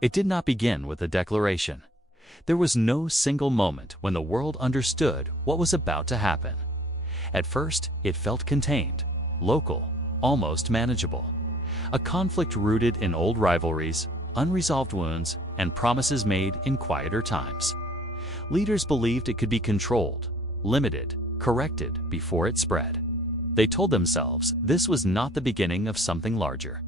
It did not begin with a declaration. There was no single moment when the world understood what was about to happen. At first, it felt contained, local, almost manageable. A conflict rooted in old rivalries, unresolved wounds, and promises made in quieter times. Leaders believed it could be controlled, limited, corrected before it spread. They told themselves this was not the beginning of something larger.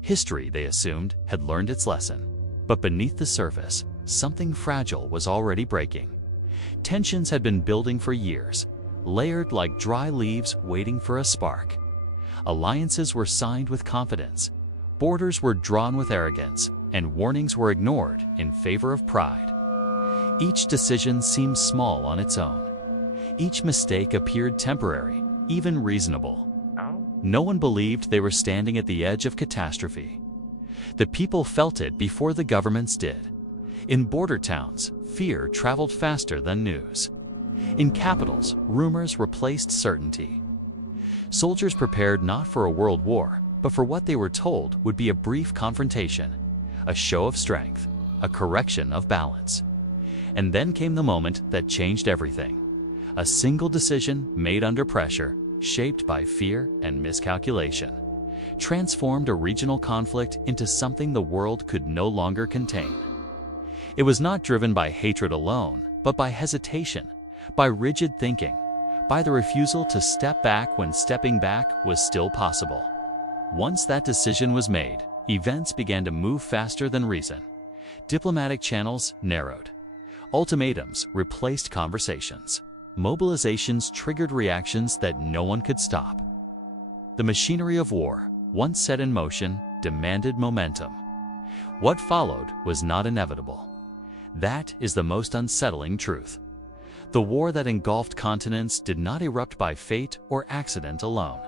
History, they assumed, had learned its lesson. But beneath the surface, something fragile was already breaking. Tensions had been building for years, layered like dry leaves waiting for a spark. Alliances were signed with confidence, borders were drawn with arrogance, and warnings were ignored in favor of pride. Each decision seemed small on its own. Each mistake appeared temporary, even reasonable. No one believed they were standing at the edge of catastrophe. The people felt it before the governments did. In border towns, fear traveled faster than news. In capitals, rumors replaced certainty. Soldiers prepared not for a world war, but for what they were told would be a brief confrontation, a show of strength, a correction of balance. And then came the moment that changed everything. A single decision made under pressure, shaped by fear and miscalculation, transformed a regional conflict into something the world could no longer contain. It was not driven by hatred alone, but by hesitation, by rigid thinking, by the refusal to step back when stepping back was still possible. Once that decision was made, events began to move faster than reason. Diplomatic channels narrowed. Ultimatums replaced conversations. Mobilizations triggered reactions that no one could stop. The machinery of war, once set in motion, demanded momentum. What followed was not inevitable. That is the most unsettling truth. The war that engulfed continents did not erupt by fate or accident alone.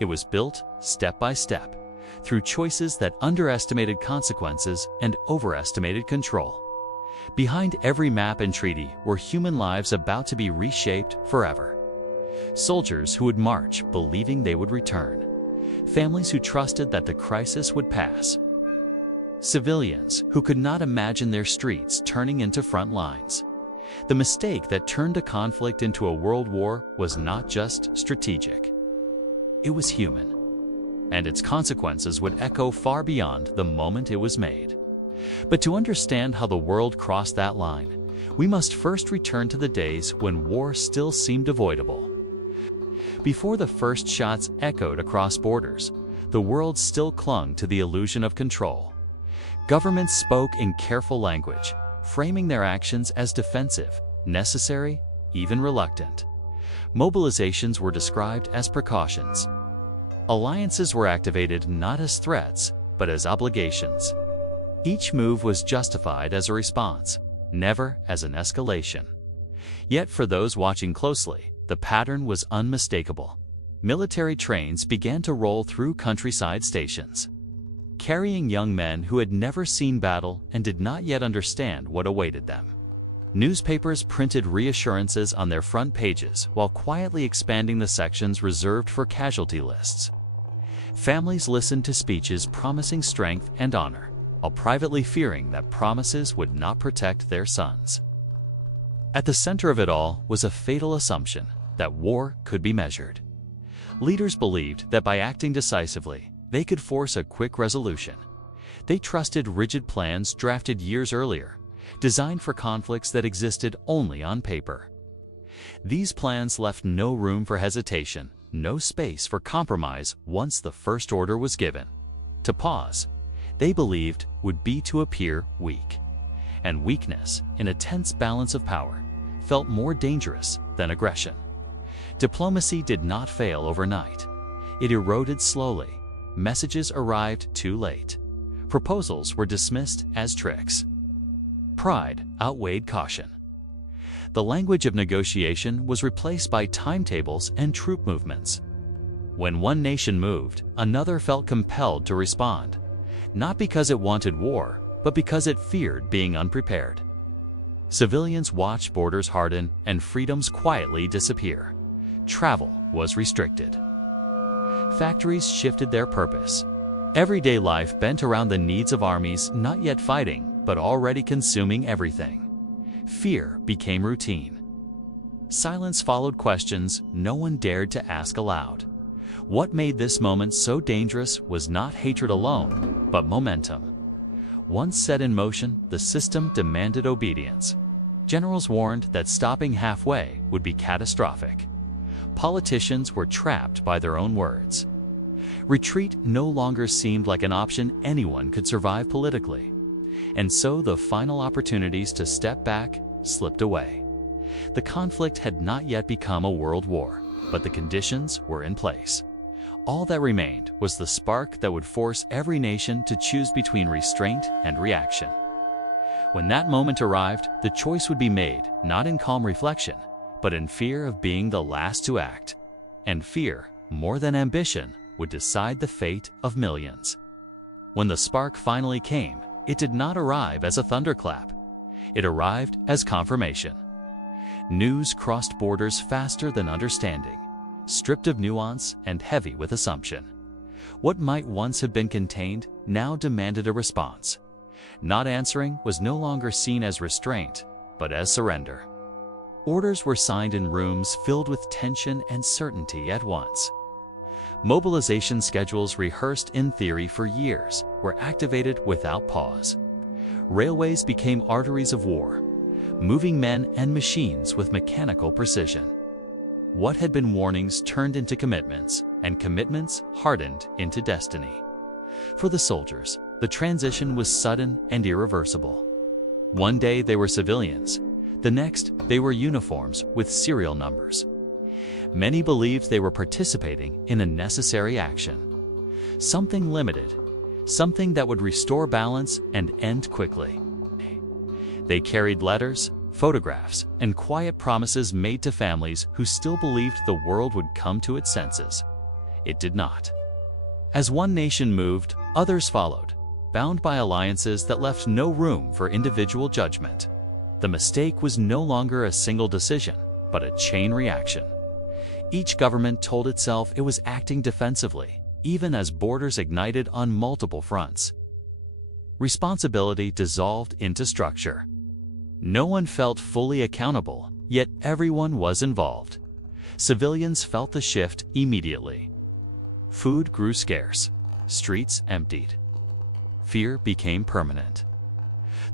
It was built step by step, through choices that underestimated consequences and overestimated control. Behind every map and treaty were human lives about to be reshaped forever. Soldiers who would march believing they would return. Families who trusted that the crisis would pass. Civilians who could not imagine their streets turning into front lines. The mistake that turned a conflict into a world war was not just strategic. It was human. And its consequences would echo far beyond the moment it was made. But to understand how the world crossed that line, we must first return to the days when war still seemed avoidable. Before the first shots echoed across borders, the world still clung to the illusion of control. Governments spoke in careful language, framing their actions as defensive, necessary, even reluctant. Mobilizations were described as precautions. Alliances were activated not as threats, but as obligations. Each move was justified as a response, never as an escalation. Yet for those watching closely, the pattern was unmistakable. Military trains began to roll through countryside stations, carrying young men who had never seen battle and did not yet understand what awaited them. Newspapers printed reassurances on their front pages while quietly expanding the sections reserved for casualty lists. Families listened to speeches promising strength and honor, while privately fearing that promises would not protect their sons. At the center of it all was a fatal assumption that war could be measured. Leaders believed that by acting decisively, they could force a quick resolution. They trusted rigid plans drafted years earlier, designed for conflicts that existed only on paper. These plans left no room for hesitation, no space for compromise once the first order was given. To pause, they believed, would be to appear weak. And weakness, in a tense balance of power, felt more dangerous than aggression. Diplomacy did not fail overnight. It eroded slowly. Messages arrived too late. Proposals were dismissed as tricks. Pride outweighed caution. The language of negotiation was replaced by timetables and troop movements. When one nation moved, another felt compelled to respond, not because it wanted war, but because it feared being unprepared. Civilians watched borders harden and freedoms quietly disappear. Travel was restricted. Factories shifted their purpose. Everyday life bent around the needs of armies not yet fighting, but already consuming everything. Fear became routine. Silence followed questions no one dared to ask aloud. What made this moment so dangerous was not hatred alone, but momentum. Once set in motion, the system demanded obedience. Generals warned that stopping halfway would be catastrophic. Politicians were trapped by their own words. Retreat no longer seemed like an option anyone could survive politically. And so the final opportunities to step back slipped away. The conflict had not yet become a world war, but the conditions were in place. All that remained was the spark that would force every nation to choose between restraint and reaction. When that moment arrived, the choice would be made not in calm reflection, but in fear of being the last to act. And fear, more than ambition, would decide the fate of millions. When the spark finally came, it did not arrive as a thunderclap. It arrived as confirmation. News crossed borders faster than understanding, stripped of nuance and heavy with assumption. What might once have been contained now demanded a response. Not answering was no longer seen as restraint, but as surrender. Orders were signed in rooms filled with tension and certainty at once. Mobilization schedules rehearsed in theory for years were activated without pause. Railways became arteries of war, moving men and machines with mechanical precision. What had been warnings turned into commitments, and commitments hardened into destiny. For the soldiers, the transition was sudden and irreversible. One day they were civilians, the next they were uniforms with serial numbers. Many believed they were participating in a necessary action. Something limited, something that would restore balance and end quickly. They carried letters, photographs, and quiet promises made to families who still believed the world would come to its senses. It did not. As one nation moved, others followed, bound by alliances that left no room for individual judgment. The mistake was no longer a single decision, but a chain reaction. Each government told itself it was acting defensively, even as borders ignited on multiple fronts. Responsibility dissolved into structure. No one felt fully accountable, yet everyone was involved. Civilians felt the shift immediately. Food grew scarce, streets emptied. Fear became permanent.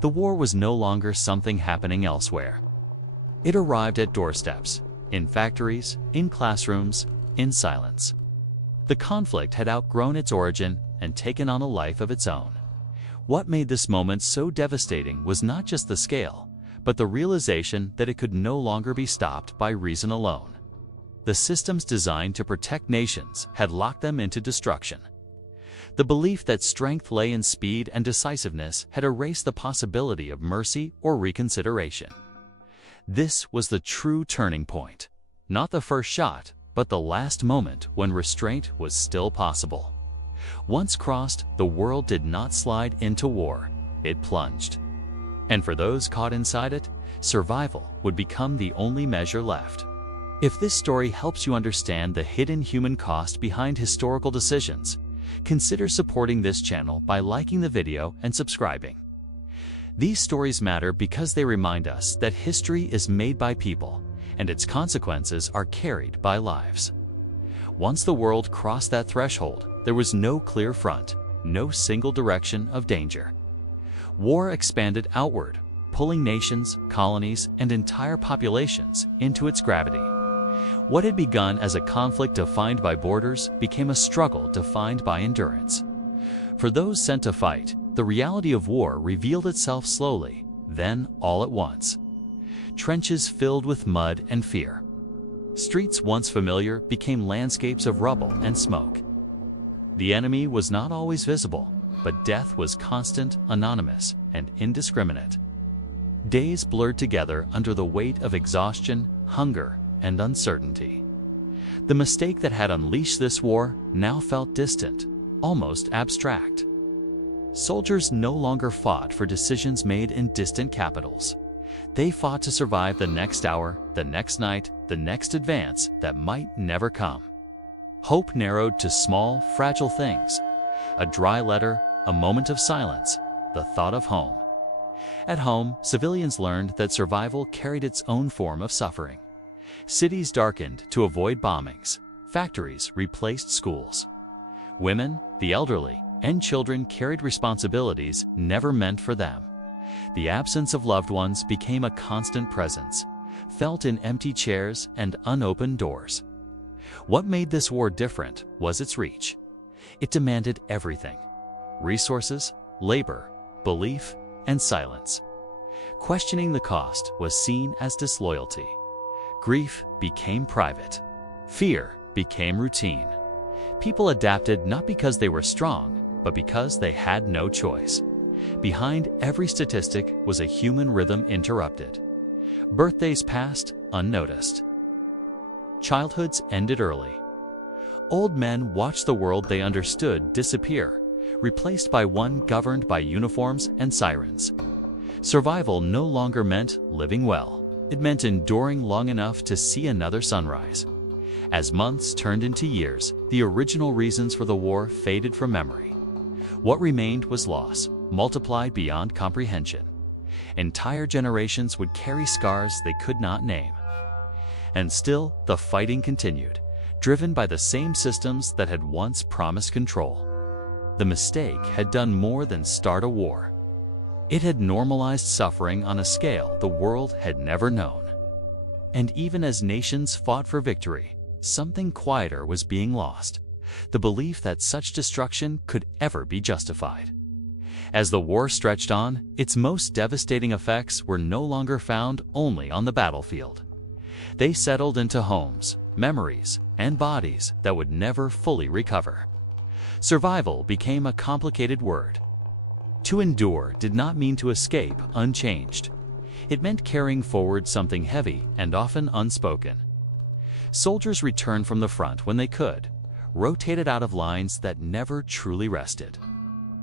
The war was no longer something happening elsewhere. It arrived at doorsteps, in factories, in classrooms, in silence. The conflict had outgrown its origin and taken on a life of its own. What made this moment so devastating was not just the scale, but the realization that it could no longer be stopped by reason alone. The systems designed to protect nations had locked them into destruction. The belief that strength lay in speed and decisiveness had erased the possibility of mercy or reconsideration. This was the true turning point. Not the first shot, but the last moment when restraint was still possible. Once crossed, the world did not slide into war, it plunged. And for those caught inside it, survival would become the only measure left. If this story helps you understand the hidden human cost behind historical decisions, consider supporting this channel by liking the video and subscribing. These stories matter because they remind us that history is made by people, and its consequences are carried by lives. Once the world crossed that threshold, there was no clear front, no single direction of danger. War expanded outward, pulling nations, colonies, and entire populations into its gravity. What had begun as a conflict defined by borders became a struggle defined by endurance. For those sent to fight, the reality of war revealed itself slowly, then all at once. Trenches filled with mud and fear. Streets once familiar became landscapes of rubble and smoke. The enemy was not always visible, but death was constant, anonymous, and indiscriminate. Days blurred together under the weight of exhaustion, hunger, and uncertainty. The mistake that had unleashed this war now felt distant, almost abstract. Soldiers no longer fought for decisions made in distant capitals. They fought to survive the next hour, the next night, the next advance that might never come. Hope narrowed to small, fragile things. A dry letter, a moment of silence, the thought of home. At home, civilians learned that survival carried its own form of suffering. Cities darkened to avoid bombings. Factories replaced schools. Women, the elderly, and children carried responsibilities never meant for them. The absence of loved ones became a constant presence, felt in empty chairs and unopened doors. What made this war different was its reach. It demanded everything: resources, labor, belief, and silence. Questioning the cost was seen as disloyalty. Grief became private. Fear became routine. People adapted not because they were strong, but because they had no choice. Behind every statistic was a human rhythm interrupted. Birthdays passed unnoticed. Childhoods ended early. Old men watched the world they understood disappear, replaced by one governed by uniforms and sirens. Survival no longer meant living well. It meant enduring long enough to see another sunrise. As months turned into years, the original reasons for the war faded from memory. What remained was loss, multiplied beyond comprehension. Entire generations would carry scars they could not name. And still, the fighting continued, driven by the same systems that had once promised control. The mistake had done more than start a war. It had normalized suffering on a scale the world had never known. And even as nations fought for victory, something quieter was being lost: the belief that such destruction could ever be justified. As the war stretched on, its most devastating effects were no longer found only on the battlefield. They settled into homes, memories, and bodies that would never fully recover. Survival became a complicated word. To endure did not mean to escape unchanged. It meant carrying forward something heavy and often unspoken. Soldiers returned from the front when they could, rotated out of lines that never truly rested.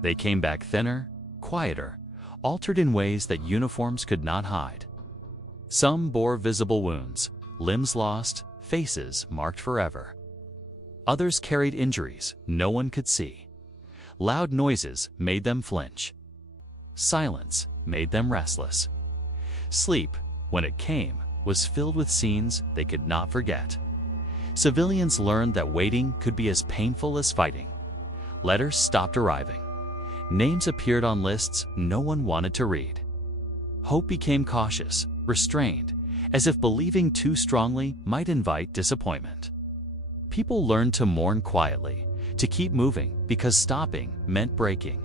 They came back thinner, quieter, altered in ways that uniforms could not hide. Some bore visible wounds, limbs lost, faces marked forever. Others carried injuries no one could see. Loud noises made them flinch. Silence made them restless. Sleep, when it came, was filled with scenes they could not forget. Civilians learned that waiting could be as painful as fighting. Letters stopped arriving. Names appeared on lists no one wanted to read. Hope became cautious, restrained, as if believing too strongly might invite disappointment. People learned to mourn quietly, to keep moving because stopping meant breaking.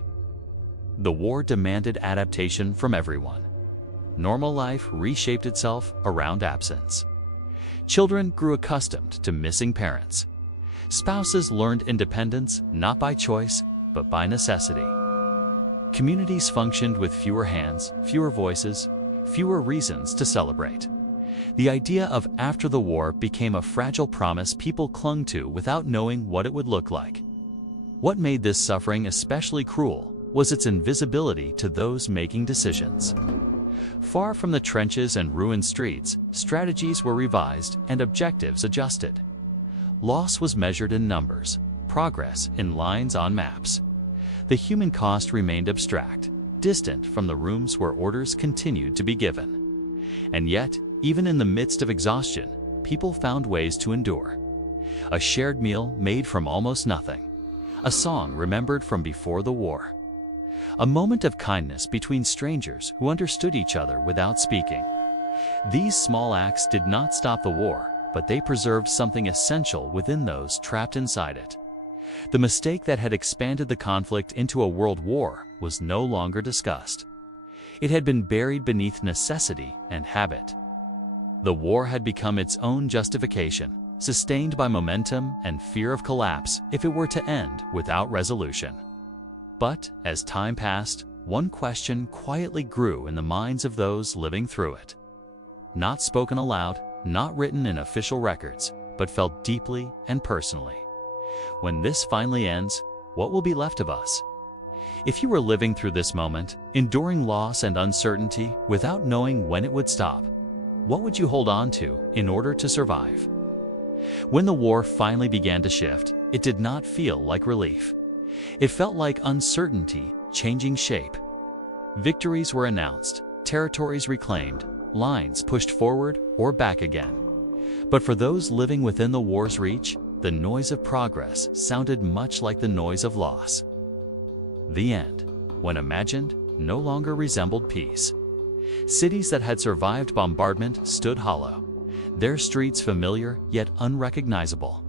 The war demanded adaptation from everyone. Normal life reshaped itself around absence. Children grew accustomed to missing parents. Spouses learned independence not by choice, but by necessity. Communities functioned with fewer hands, fewer voices, fewer reasons to celebrate. The idea of after the war became a fragile promise people clung to without knowing what it would look like. What made this suffering especially cruel was its invisibility to those making decisions. Far from the trenches and ruined streets, strategies were revised and objectives adjusted. Loss was measured in numbers, progress in lines on maps. The human cost remained abstract, distant from the rooms where orders continued to be given. And yet, even in the midst of exhaustion, people found ways to endure. A shared meal made from almost nothing. A song remembered from before the war. A moment of kindness between strangers who understood each other without speaking. These small acts did not stop the war, but they preserved something essential within those trapped inside it. The mistake that had expanded the conflict into a world war was no longer discussed. It had been buried beneath necessity and habit. The war had become its own justification, sustained by momentum and fear of collapse if it were to end without resolution. But as time passed, one question quietly grew in the minds of those living through it. Not spoken aloud, not written in official records, but felt deeply and personally. When this finally ends, what will be left of us? If you were living through this moment, enduring loss and uncertainty without knowing when it would stop, what would you hold on to in order to survive? When the war finally began to shift, it did not feel like relief. It felt like uncertainty changing shape. Victories were announced, territories reclaimed, lines pushed forward or back again. But for those living within the war's reach, the noise of progress sounded much like the noise of loss. The end, when imagined, no longer resembled peace. Cities that had survived bombardment stood hollow, their streets familiar yet unrecognizable.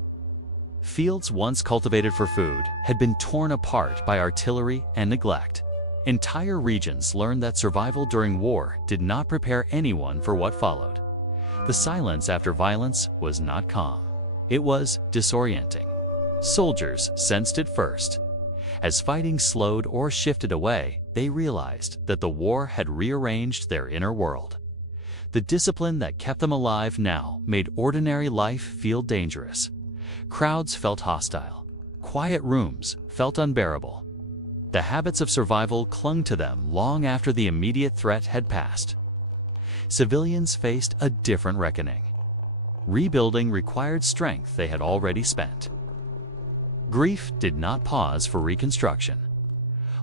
Fields once cultivated for food had been torn apart by artillery and neglect. Entire regions learned that survival during war did not prepare anyone for what followed. The silence after violence was not calm. It was disorienting. Soldiers sensed it first. As fighting slowed or shifted away, they realized that the war had rearranged their inner world. The discipline that kept them alive now made ordinary life feel dangerous. Crowds felt hostile. Quiet rooms felt unbearable. The habits of survival clung to them long after the immediate threat had passed. Civilians faced a different reckoning. Rebuilding required strength they had already spent. Grief did not pause for reconstruction.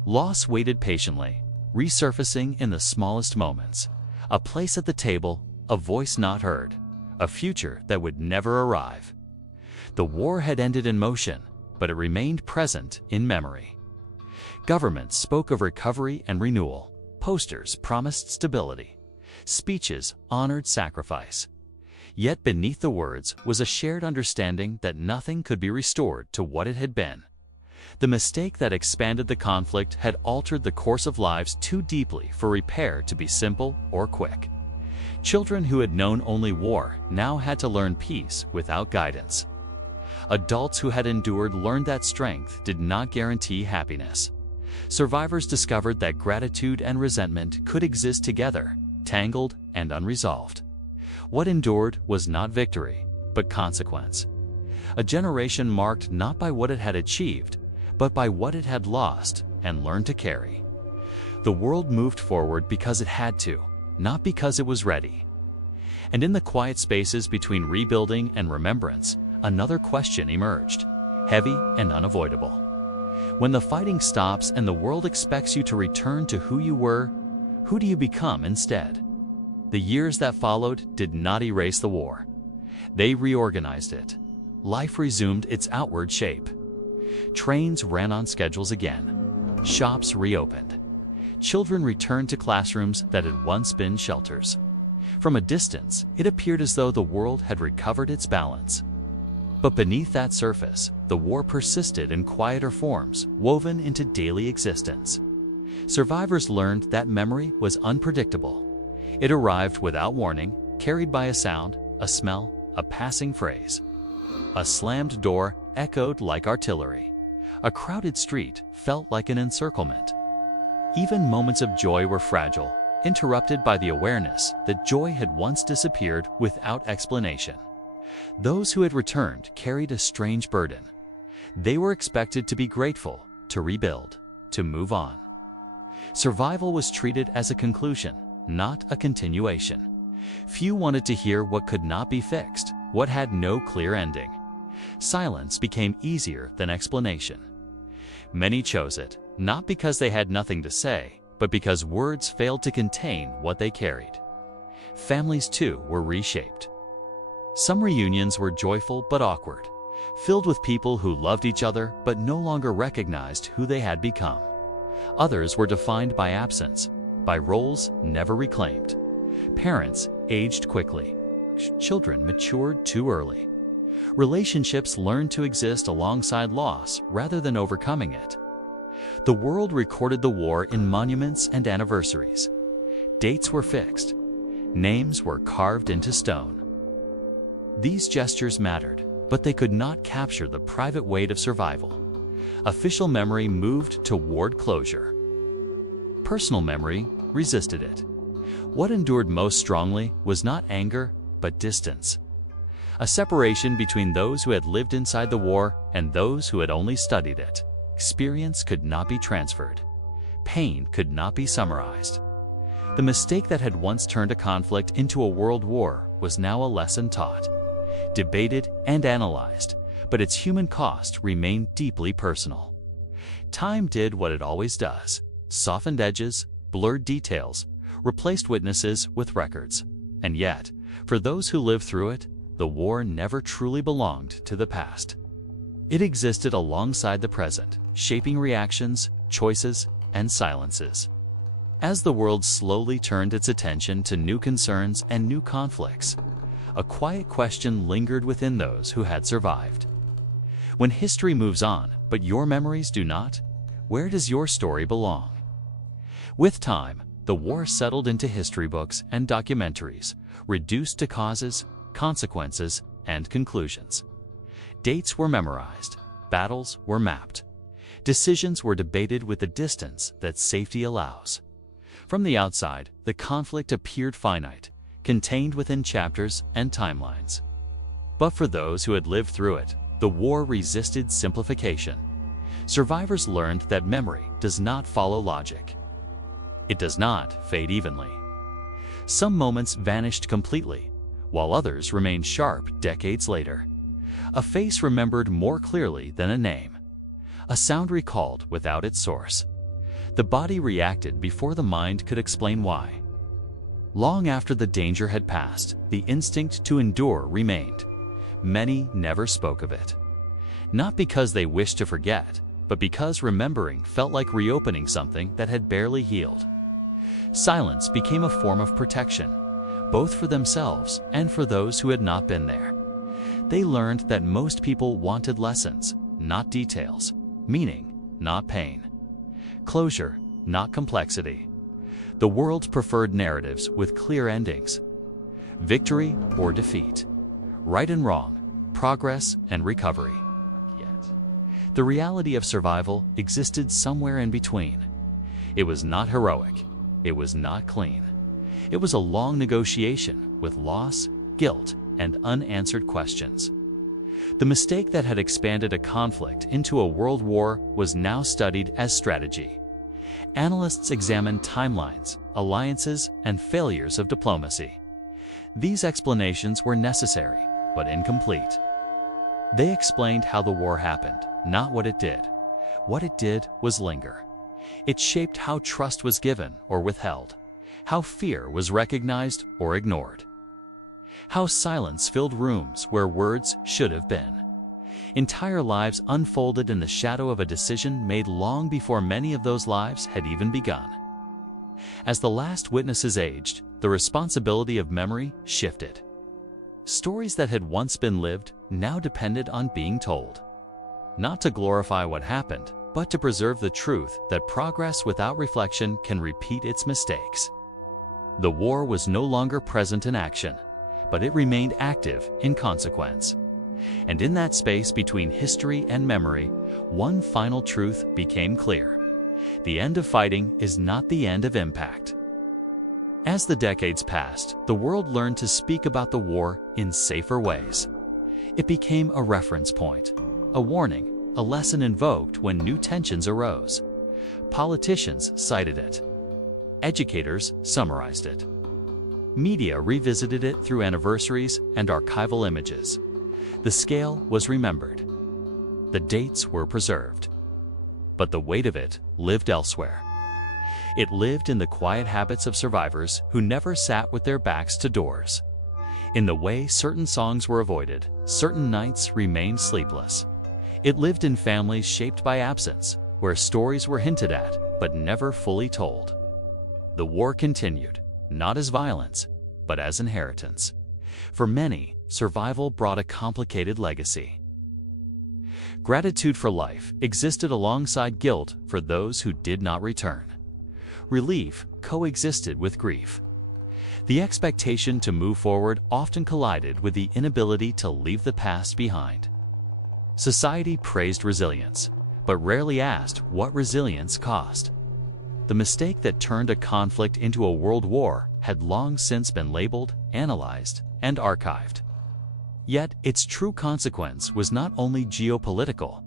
Loss waited patiently, resurfacing in the smallest moments. A place at the table, a voice not heard, a future that would never arrive. The war had ended in motion, but it remained present in memory. Governments spoke of recovery and renewal. Posters promised stability. Speeches honored sacrifice. Yet beneath the words was a shared understanding that nothing could be restored to what it had been. The mistake that expanded the conflict had altered the course of lives too deeply for repair to be simple or quick. Children who had known only war now had to learn peace without guidance. Adults who had endured learned that strength did not guarantee happiness. Survivors discovered that gratitude and resentment could exist together, tangled and unresolved. What endured was not victory, but consequence. A generation marked not by what it had achieved, but by what it had lost and learned to carry. The world moved forward because it had to, not because it was ready. And in the quiet spaces between rebuilding and remembrance, another question emerged, heavy and unavoidable. When the fighting stops and the world expects you to return to who you were, who do you become instead? The years that followed did not erase the war. They reorganized it. Life resumed its outward shape. Trains ran on schedules again. Shops reopened. Children returned to classrooms that had once been shelters. From a distance, it appeared as though the world had recovered its balance. But beneath that surface, the war persisted in quieter forms, woven into daily existence. Survivors learned that memory was unpredictable. It arrived without warning, carried by a sound, a smell, a passing phrase. A slammed door echoed like artillery. A crowded street felt like an encirclement. Even moments of joy were fragile, interrupted by the awareness that joy had once disappeared without explanation. Those who had returned carried a strange burden. They were expected to be grateful, to rebuild, to move on. Survival was treated as a conclusion, not a continuation. Few wanted to hear what could not be fixed, what had no clear ending. Silence became easier than explanation. Many chose it, not because they had nothing to say, but because words failed to contain what they carried. Families, too, were reshaped. Some reunions were joyful but awkward, filled with people who loved each other but no longer recognized who they had become. Others were defined by absence, by roles never reclaimed. Parents aged quickly. Children matured too early. Relationships learned to exist alongside loss rather than overcoming it. The world recorded the war in monuments and anniversaries. Dates were fixed. Names were carved into stone. These gestures mattered, but they could not capture the private weight of survival. Official memory moved toward closure. Personal memory resisted it. What endured most strongly was not anger, but distance. A separation between those who had lived inside the war and those who had only studied it. Experience could not be transferred. Pain could not be summarized. The mistake that had once turned a conflict into a world war was now a lesson taught, debated and analyzed, but its human cost remained deeply personal. Time did what it always does: softened edges, blurred details, replaced witnesses with records. And yet, for those who lived through it, the war never truly belonged to the past. It existed alongside the present, shaping reactions, choices, and silences. As the world slowly turned its attention to new concerns and new conflicts, a quiet question lingered within those who had survived. When history moves on, but your memories do not, where does your story belong? With time, the war settled into history books and documentaries, reduced to causes, consequences, and conclusions. Dates were memorized, battles were mapped, decisions were debated with the distance that safety allows. From the outside, the conflict appeared finite, contained within chapters and timelines. But for those who had lived through it, the war resisted simplification. Survivors learned that memory does not follow logic. It does not fade evenly. Some moments vanished completely, while others remained sharp decades later. A face remembered more clearly than a name. A sound recalled without its source. The body reacted before the mind could explain why. Long after the danger had passed, the instinct to endure remained. Many never spoke of it. Not because they wished to forget, but because remembering felt like reopening something that had barely healed. Silence became a form of protection, both for themselves and for those who had not been there. They learned that most people wanted lessons, not details, meaning, not pain, closure, not complexity. The world preferred narratives with clear endings: victory or defeat, right and wrong, progress and recovery. Yet, the reality of survival existed somewhere in between. It was not heroic. It was not clean. It was a long negotiation with loss, guilt, and unanswered questions. The mistake that had expanded a conflict into a world war was now studied as strategy. Analysts examined timelines, alliances, and failures of diplomacy. These explanations were necessary, but incomplete. They explained how the war happened, not what it did. What it did was linger. It shaped how trust was given or withheld, how fear was recognized or ignored, how silence filled rooms where words should have been. Entire lives unfolded in the shadow of a decision made long before many of those lives had even begun. As the last witnesses aged, the responsibility of memory shifted. Stories that had once been lived now depended on being told. Not to glorify what happened, but to preserve the truth that progress without reflection can repeat its mistakes. The war was no longer present in action, but it remained active in consequence. And in that space between history and memory, one final truth became clear: the end of fighting is not the end of impact. As the decades passed, the world learned to speak about the war in safer ways. It became a reference point, a warning, a lesson invoked when new tensions arose. Politicians cited it. Educators summarized it. Media revisited it through anniversaries and archival images. The scale was remembered. The dates were preserved. But the weight of it lived elsewhere. It lived in the quiet habits of survivors who never sat with their backs to doors. In the way certain songs were avoided, certain nights remained sleepless. It lived in families shaped by absence, where stories were hinted at but never fully told. The war continued, not as violence, but as inheritance. For many, survival brought a complicated legacy. Gratitude for life existed alongside guilt for those who did not return. Relief coexisted with grief. The expectation to move forward often collided with the inability to leave the past behind. Society praised resilience, but rarely asked what resilience cost. The mistake that turned a conflict into a world war had long since been labeled, analyzed, and archived. Yet its true consequence was not only geopolitical,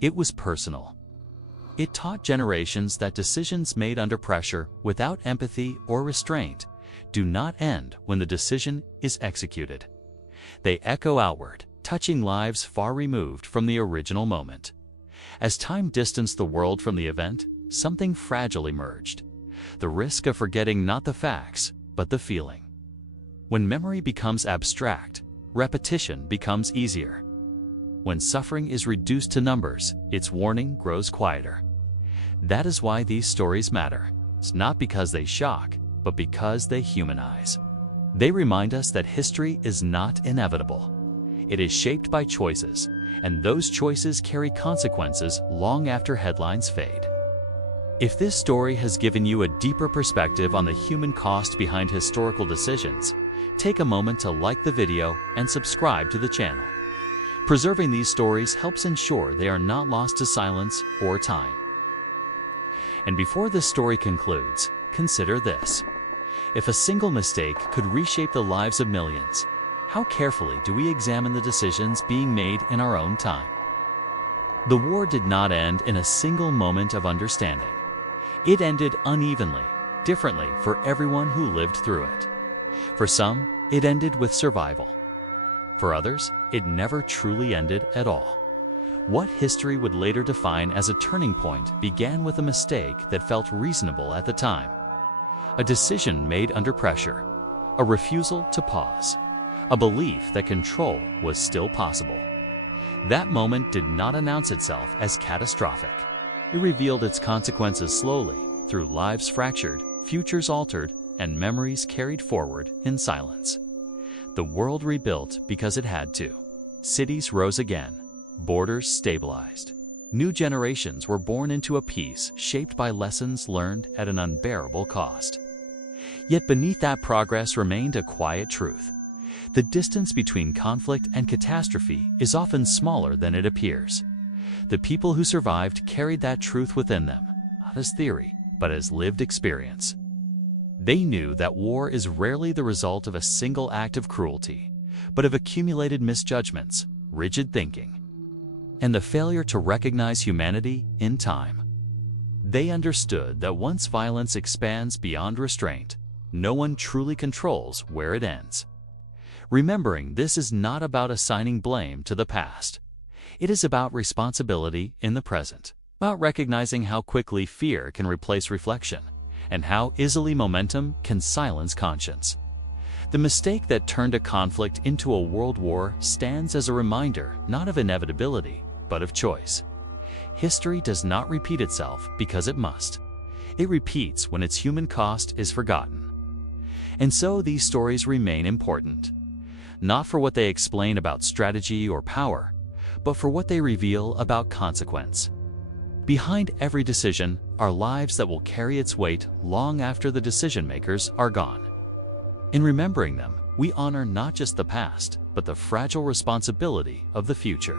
it was personal. It taught generations that decisions made under pressure without empathy or restraint do not end when the decision is executed. They echo outward, touching lives far removed from the original moment. As time distanced the world from the event, something fragile emerged: the risk of forgetting not the facts, but the feeling. When memory becomes abstract, repetition becomes easier. When suffering is reduced to numbers, its warning grows quieter. That is why these stories matter. It's not because they shock, but because they humanize. They remind us that history is not inevitable. It is shaped by choices, and those choices carry consequences long after headlines fade. If this story has given you a deeper perspective on the human cost behind historical decisions, take a moment to like the video and subscribe to the channel. Preserving these stories helps ensure they are not lost to silence or time. And before this story concludes, consider this. If a single mistake could reshape the lives of millions, how carefully do we examine the decisions being made in our own time? The war did not end in a single moment of understanding. It ended unevenly, differently for everyone who lived through it. For some, it ended with survival. For others, it never truly ended at all. What history would later define as a turning point began with a mistake that felt reasonable at the time. A decision made under pressure, a refusal to pause, a belief that control was still possible. That moment did not announce itself as catastrophic. It revealed its consequences slowly, through lives fractured, futures altered, and memories carried forward in silence. The world rebuilt because it had to. Cities rose again. Borders stabilized. New generations were born into a peace shaped by lessons learned at an unbearable cost. Yet beneath that progress remained a quiet truth. The distance between conflict and catastrophe is often smaller than it appears. The people who survived carried that truth within them, not as theory, but as lived experience. They knew that war is rarely the result of a single act of cruelty, but of accumulated misjudgments, rigid thinking, and the failure to recognize humanity in time. They understood that once violence expands beyond restraint, no one truly controls where it ends. Remembering this is not about assigning blame to the past. It is about responsibility in the present, about recognizing how quickly fear can replace reflection, and how easily momentum can silence conscience. The mistake that turned a conflict into a world war stands as a reminder not of inevitability, but of choice. History does not repeat itself because it must. It repeats when its human cost is forgotten. And so these stories remain important, not for what they explain about strategy or power, but for what they reveal about consequence. Behind every decision are lives that will carry its weight long after the decision makers are gone. In remembering them, we honor not just the past, but the fragile responsibility of the future.